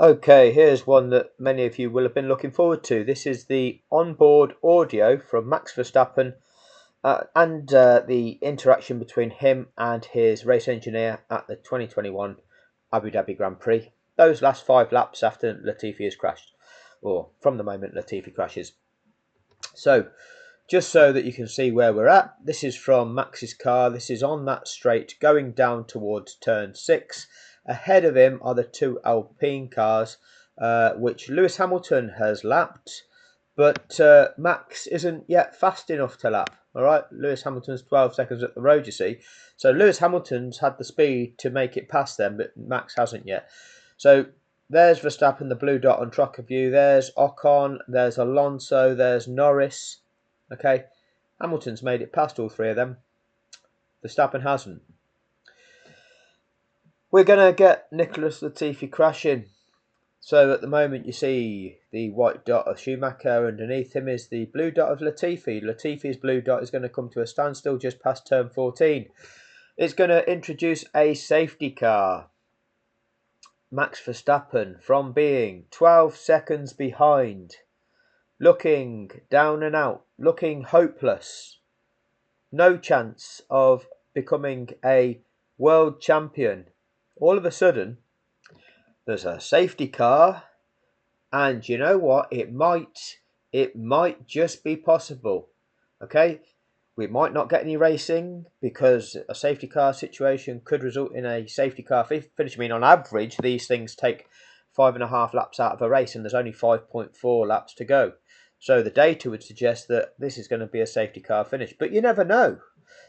Okay, here's one that many of you will have been looking forward to. This is the onboard audio from Max Verstappen and the interaction between him and his race engineer at the 2021 Abu Dhabi Grand Prix. Those last 5 laps after Latifi has crashed, or from the moment Latifi crashes. So, just so that you can see where we're at, this is from Max's car. This is on that straight going down towards turn 6. Ahead of him are the 2 Alpine cars, which Lewis Hamilton has lapped, but Max isn't yet fast enough to lap. All right, Lewis Hamilton's 12 seconds up the road, you see. So Lewis Hamilton's had the speed to make it past them, but Max hasn't yet. So there's Verstappen, the blue dot on track view. There's Ocon, there's Alonso, there's Norris. Okay, Hamilton's made it past all 3 of them. Verstappen hasn't. We're going to get Nicholas Latifi crashing. So at the moment you see the white dot of Schumacher. Underneath him is the blue dot of Latifi. Latifi's blue dot is going to come to a standstill just past turn 14. It's going to introduce a safety car. Max Verstappen, from being 12 seconds behind, looking down and out, looking hopeless, no chance of becoming a world champion. All of a sudden, there's a safety car, and you know what? It might just be possible. Okay, we might not get any racing because a safety car situation could result in a safety car finish. I mean, on average, these things take 5.5 laps out of a race, and there's only 5.4 laps to go. So the data would suggest that this is going to be a safety car finish. But you never know.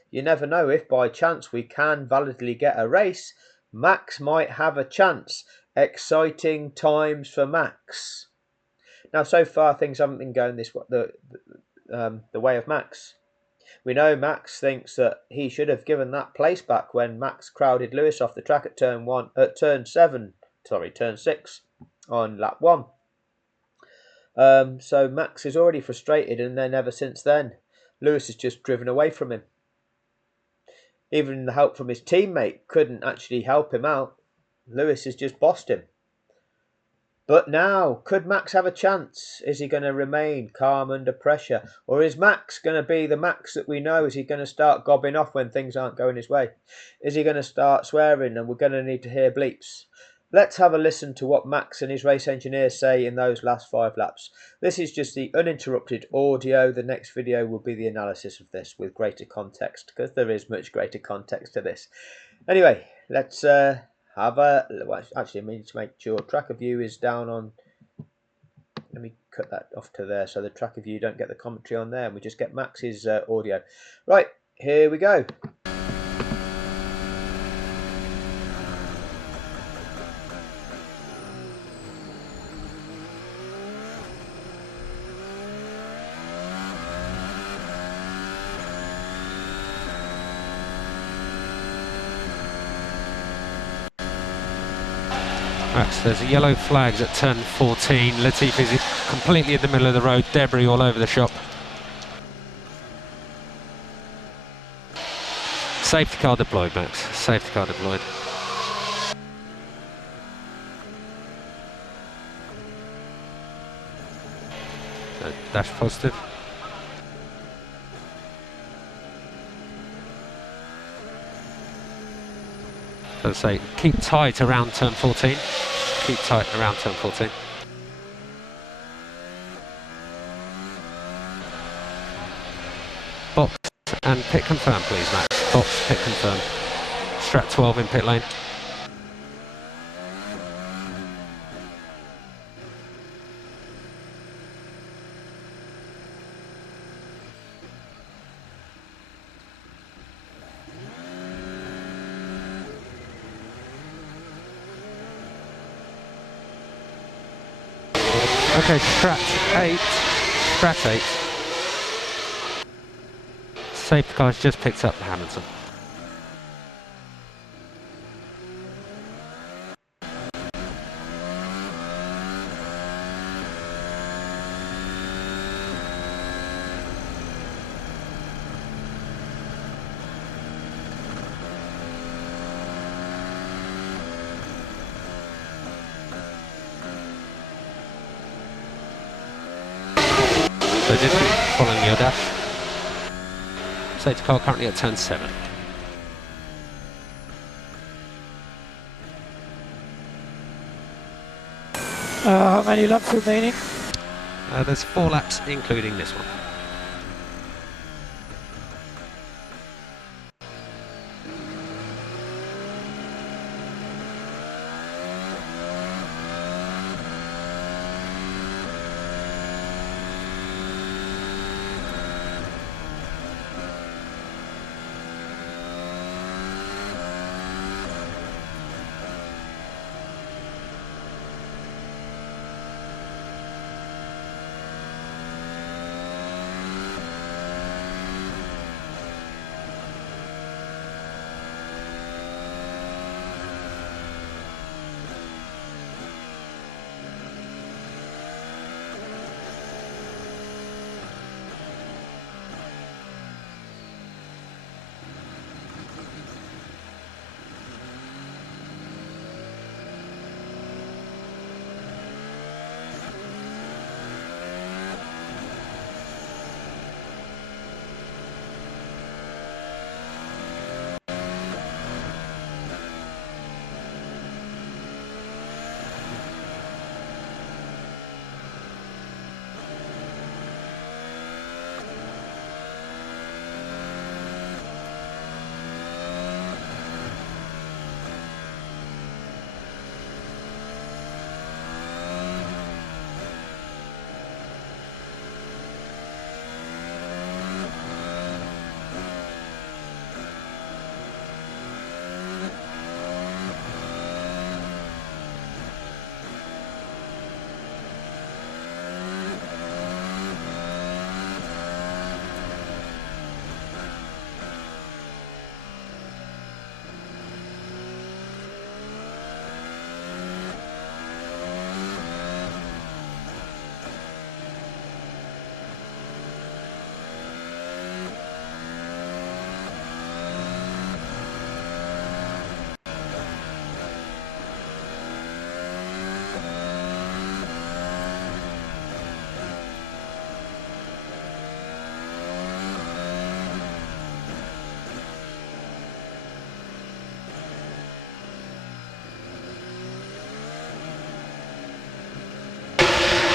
You never know if by chance we can validly get a race. Max might have a chance. Exciting times for Max. Now, so far things haven't been going the way of Max. We know Max thinks that he should have given that place back when Max crowded Lewis off the track at turn 6 on lap 1. So Max is already frustrated, and then ever since then, Lewis has just driven away from him. Even the help from his teammate couldn't actually help him out. Lewis has just bossed him. But now, could Max have a chance? Is he going to remain calm under pressure? Or is Max going to be the Max that we know? Is he going to start gobbing off when things aren't going his way? Is he going to start swearing and we're going to need to hear bleeps? Let's have a listen to what Max and his race engineers say in those last 5 laps. This is just the uninterrupted audio. The next video will be the analysis of this with greater context, because there is much greater context to this. Anyway, let's actually, I need to make sure tracker view is down on. Let me cut that off to there so the tracker view don't get the commentary on there, and we just get Max's audio. Right, here we go. Max, there's a yellow flags at turn 14. Latifi's completely in the middle of the road, debris all over the shop. Safety car deployed, Max. Safety car deployed. Dash positive. So say, keep tight around turn 14. Keep tight around turn 14. Box and pit confirm, please, Max. Box, pit confirm. Strat 12 in pit lane. Okay, strat 8. Safety car's just picked up Hamilton. your dash. Safety car currently at turn 7. How many laps remaining? There's 4 laps including this one.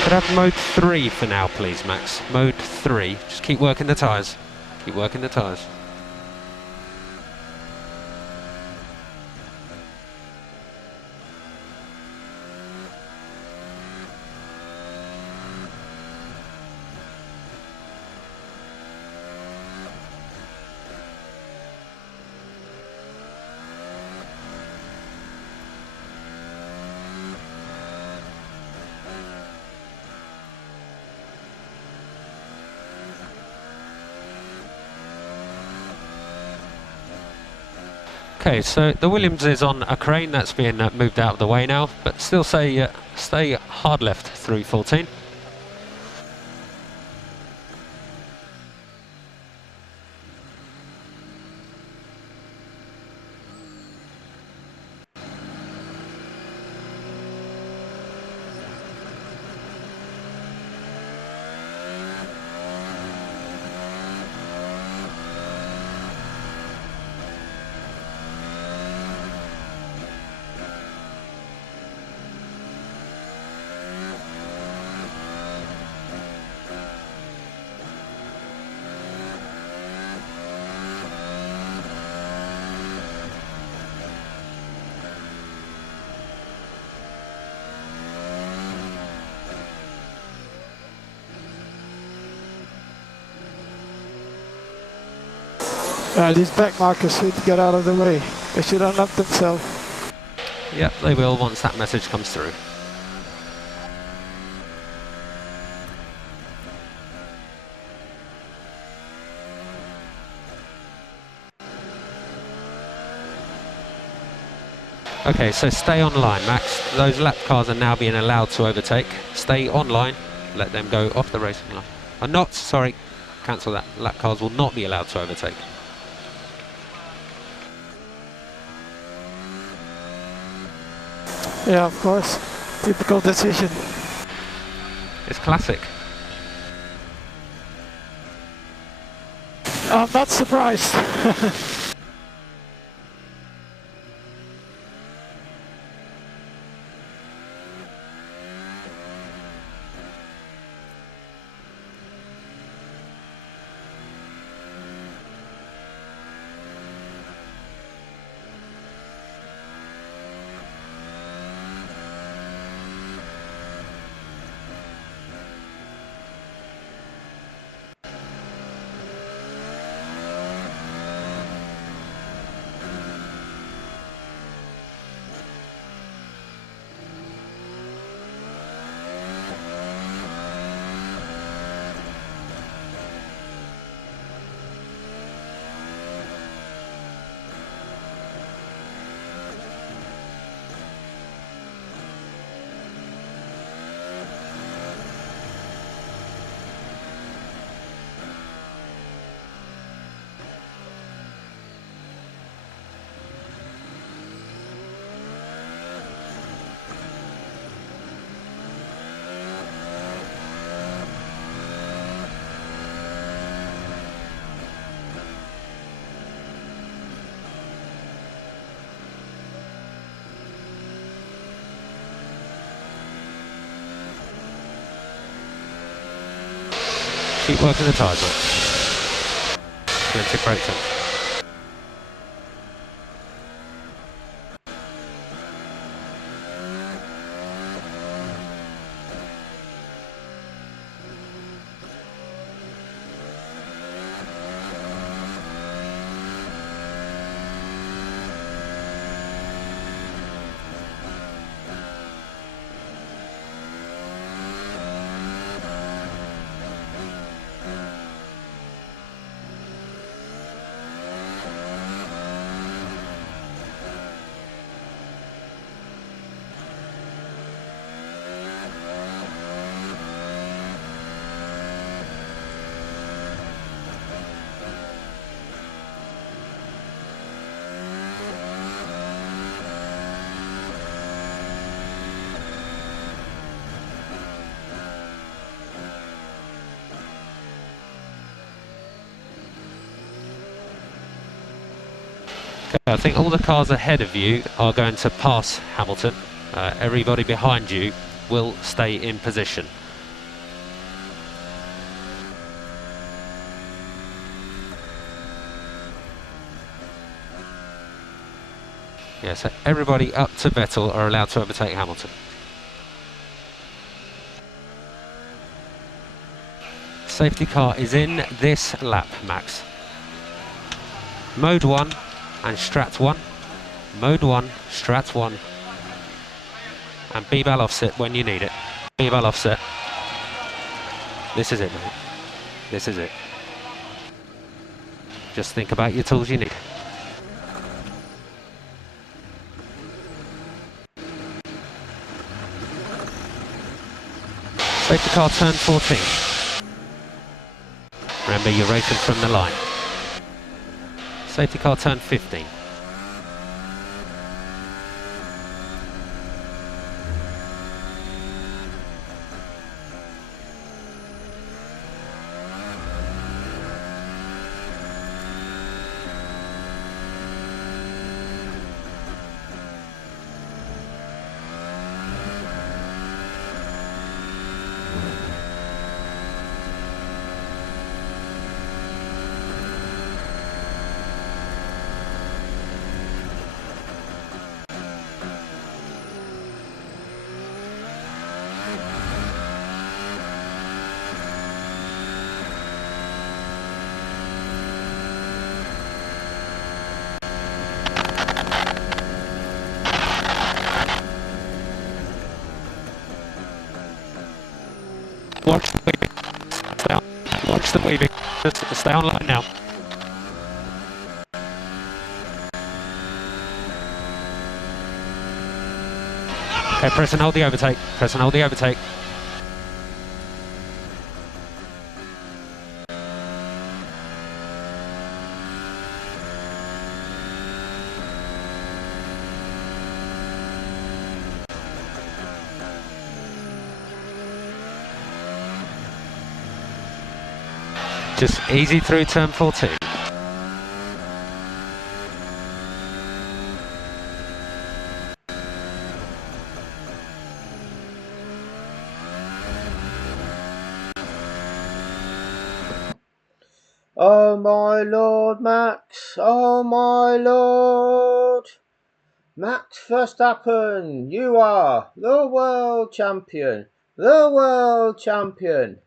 Could I have mode 3 for now, please, Max? Mode 3. Just keep working the tyres. Keep working the tyres. Okay, so the Williams is on a crane that's being moved out of the way now, but still stay hard left through 14. These back markers should get out of the way. They should unlock themselves. Yep, they will once that message comes through. Okay, so stay online, Max. Those lap cars are now being allowed to overtake. Stay online, let them go off the racing line. Not, sorry, cancel that. Lap cars will not be allowed to overtake. Yeah, of course. Typical decision. It's classic. I'm not surprised. Keep working the tyres up. Plenty of brakes on. I think all the cars ahead of you are going to pass Hamilton. Everybody behind you will stay in position. Yeah, so everybody up to Vettel are allowed to overtake Hamilton. Safety car is in this lap, Max. Mode 1 and Strat 1. Mode 1, Strat 1. And B-bal offset when you need it. B-bal offset. This is it, mate. This is it. Just think about your tools you need. Safety car turn 14. Remember, you're racing from the line. Safety car turn 15. Watch the weaving. Stay on. Watch the weaving. Just stay on line now. Okay, press and hold the overtake. Press and hold the overtake. Just easy through turn 14. Oh my Lord, Max! Oh my Lord! Max Verstappen, you are the world champion! The world champion!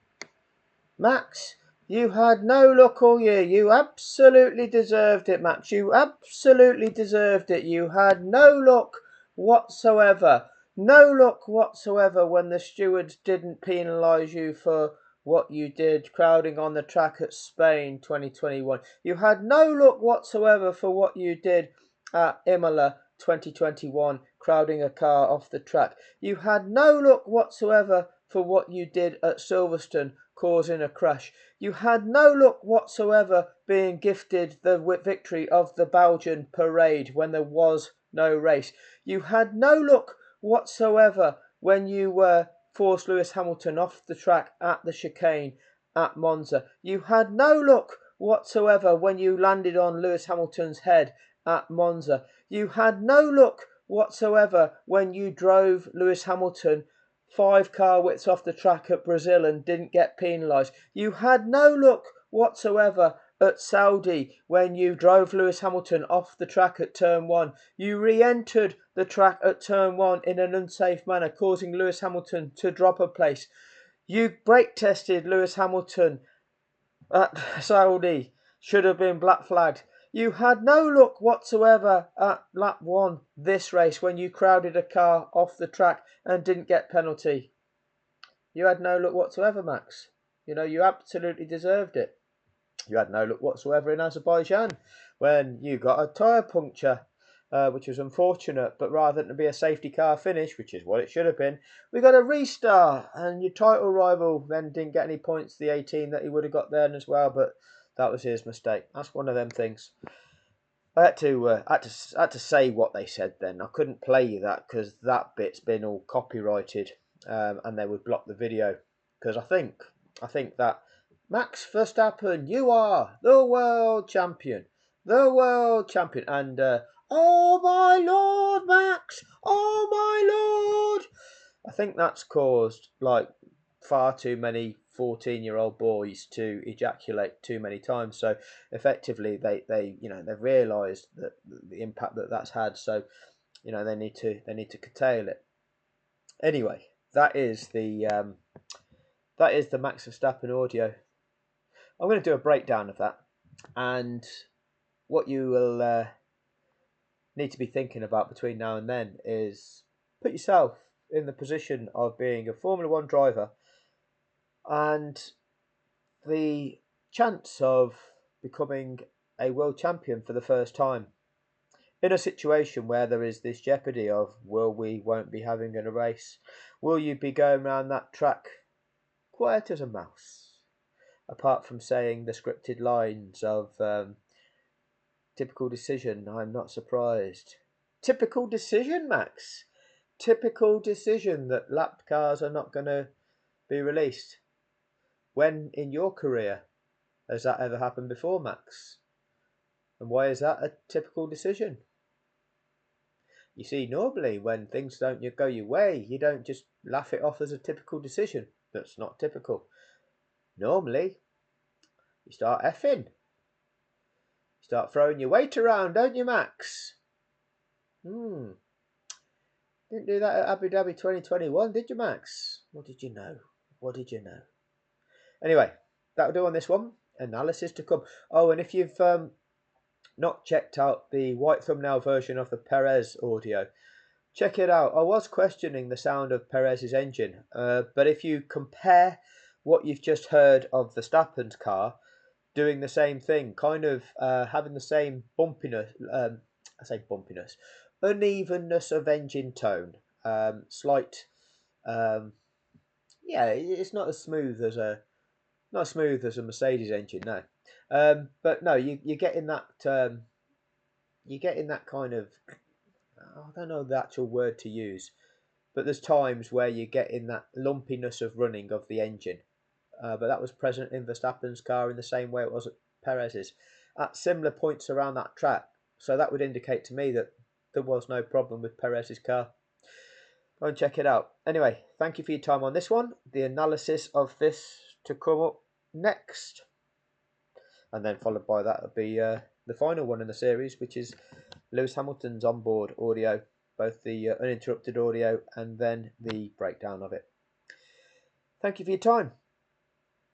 Max, you had no luck all year. You absolutely deserved it, Max. You absolutely deserved it. You had no luck whatsoever. No luck whatsoever when the stewards didn't penalise you for what you did crowding on the track at Spain 2021. You had no luck whatsoever for what you did at Imola 2021, crowding a car off the track. You had no luck whatsoever for what you did at Silverstone, causing a crash. You had no luck whatsoever being gifted the victory of the Belgian parade when there was no race. You had no luck whatsoever when you forced Lewis Hamilton off the track at the chicane at Monza. You had no luck whatsoever when you landed on Lewis Hamilton's head at Monza. You had no luck whatsoever when you drove Lewis Hamilton 5 car widths off the track at Brazil and didn't get penalised. You had no luck whatsoever at Saudi when you drove Lewis Hamilton off the track at turn 1. You re-entered the track at turn 1 in an unsafe manner, causing Lewis Hamilton to drop a place. You brake tested Lewis Hamilton at Saudi, should have been black flagged. You had no luck whatsoever at lap 1 this race when you crowded a car off the track and didn't get penalty. You had no luck whatsoever, Max. You know, you absolutely deserved it. You had no luck whatsoever in Azerbaijan when you got a tyre puncture, which was unfortunate, but rather than be a safety car finish, which is what it should have been, we got a restart, and your title rival then didn't get any points, the 18 that he would have got then as well, but that was his mistake. That's one of them things. I had to say what they said then. I couldn't play you that because that bit's been all copyrighted, and they would block the video. Because I think that Max Verstappen, you are the world champion, and oh my Lord, Max, oh my Lord. I think that's caused like far too many 14-year-old boys to ejaculate too many times. So effectively, they've realised that the impact that that's had. So they need to curtail it. Anyway, that is the Max Verstappen audio. I'm going to do a breakdown of that, and what you will need to be thinking about between now and then is put yourself in the position of being a Formula One driver and the chance of becoming a world champion for the first time in a situation where there is this jeopardy of won't be having a race. Will you be going around that track quiet as a mouse, apart from saying the scripted lines of typical decision, I'm not surprised. Typical decision, Max. Typical decision that lap cars are not going to be released. When in your career has that ever happened before, Max? And why is that a typical decision? You see, normally when things don't go your way, you don't just laugh it off as a typical decision. That's not typical. Normally, you start effing. You start throwing your weight around, don't you, Max? Didn't do that at Abu Dhabi 2021, did you, Max? What did you know? What did you know? Anyway, that'll do on this one. Analysis to come. Oh, and if you've not checked out the white thumbnail version of the Perez audio, check it out. I was questioning the sound of Perez's engine, but if you compare what you've just heard of Verstappen's car doing the same thing, kind of having the same bumpiness, unevenness of engine tone, slight, it's not as smooth as a Mercedes engine, no. But no, you're getting that kind of, I don't know the actual word to use, but there's times where you're getting that lumpiness of running of the engine. But that was present in Verstappen's car in the same way it was at Perez's at similar points around that track. So that would indicate to me that there was no problem with Perez's car. Go and check it out. Anyway, thank you for your time on this one. The analysis of this to come up next. and then followed by that would be the final one in the series, which is Lewis Hamilton's onboard audio, both the uninterrupted audio and then the breakdown of it. Thank you for your time.